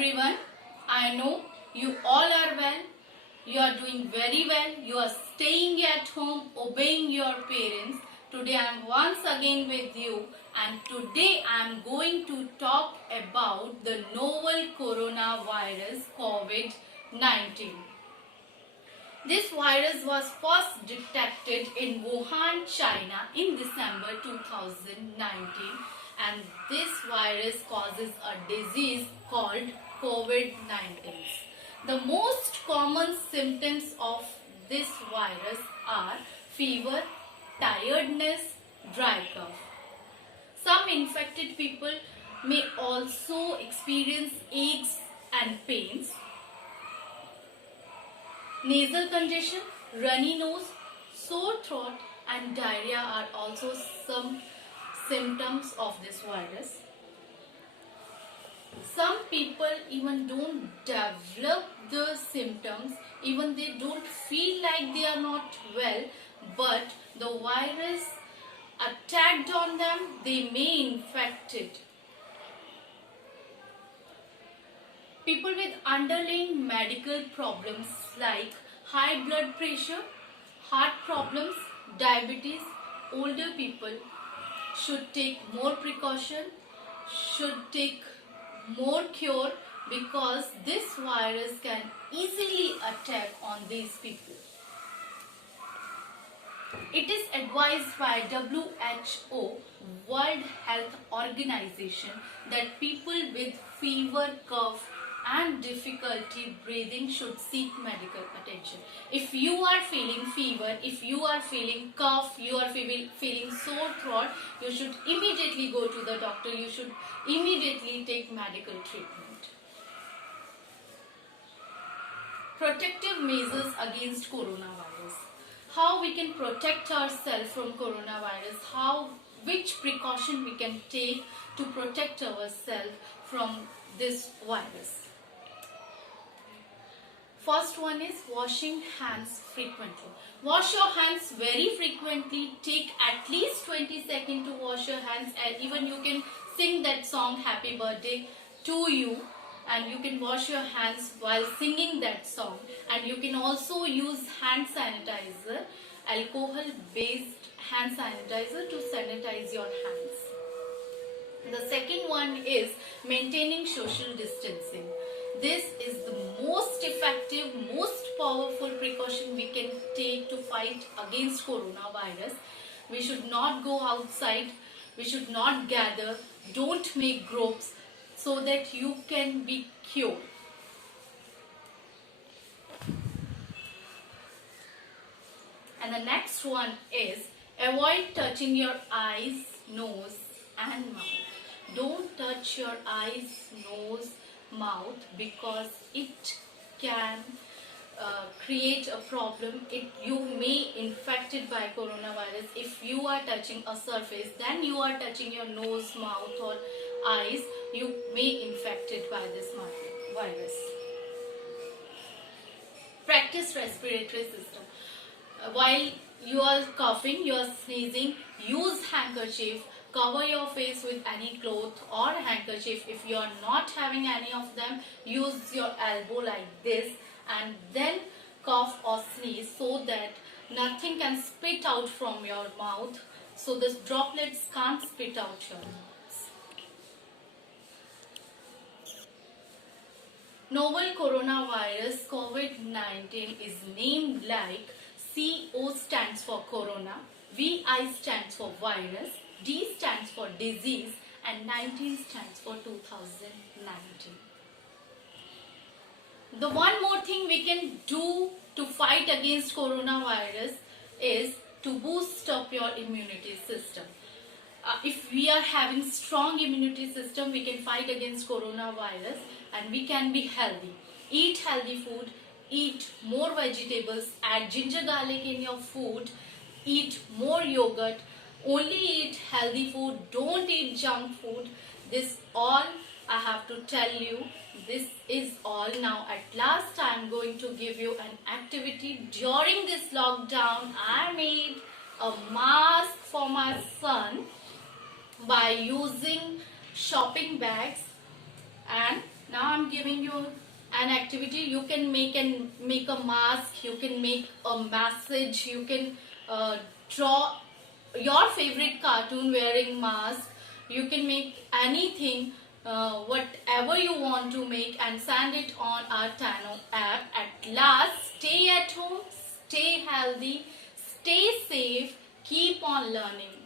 everyone. I know you all are well. You are doing very well. You are staying at home, obeying your parents. Today I am once again with you, and today I am going to talk about the novel coronavirus COVID-19. This virus was first detected in Wuhan, China in December 2019, and this virus causes a disease called COVID-19. The most common symptoms of this virus are fever, tiredness, dry cough. Some infected people may also experience aches and pains. Nasal congestion, runny nose, sore throat and diarrhea are also some symptoms of this virus. Some people even don't develop the symptoms, even they don't feel like they are not well, but the virus attacked on them, they may infect it. People with underlying medical problems like high blood pressure, heart problems, diabetes, older people should take more precaution, should take more cure because this virus can easily attack on these people. It is advised by WHO, World Health Organization, that people with fever, cough and difficulty breathing should seek medical attention. If you are feeling fever, if you are feeling cough, you are feeling sore throat, you should immediately go to the doctor. You should immediately take medical treatment. Protective measures against coronavirus. How we can protect ourselves from coronavirus, which precaution we can take to protect ourselves from this virus. First one is washing hands frequently. Wash your hands very frequently. Take at least 20 seconds to wash your hands, and even you can sing that song Happy Birthday to you, and you can wash your hands while singing that song. And you can also use hand sanitizer, alcohol based hand sanitizer, to sanitize your hands. The second one is maintaining social distancing. This is the most effective, most powerful precaution we can take to fight against coronavirus. We should not go outside, we should not gather, don't make groups so that you can be cured. And the next one is avoid touching your eyes, nose and mouth. Don't touch your eyes, nose, mouth because it can create a problem. You may infected by coronavirus. If you are touching a surface, then you are touching your nose, mouth or eyes, you may infected by this virus. Practice respiratory system. While you are coughing, you are sneezing, use handkerchief. Cover your face with any cloth or handkerchief. If you are not having any of them, use your elbow like this and then cough or sneeze so that nothing can spit out from your mouth, so the droplets can't spit out your mouth. Novel coronavirus COVID-19 is named like CO stands for corona, VI stands for virus, D stands for disease and 19 stands for 2019. The one more thing we can do to fight against coronavirus is to boost up your immunity system. If we are having strong immunity system, we can fight against coronavirus and we can be healthy. Eat healthy food, eat more vegetables, add ginger garlic in your food, eat more yogurt, only eat healthy food, don't eat junk food. This all I have to tell you. This is all. Now at last I am going to give you an activity. During this lockdown I made a mask for my son by using shopping bags and Now I'm giving you an activity. You can make a mask, you can make a message, you can draw your favorite cartoon wearing mask, you can make anything, whatever you want to make, and send it on our Tano app. At last, stay at home, stay healthy, stay safe, keep on learning.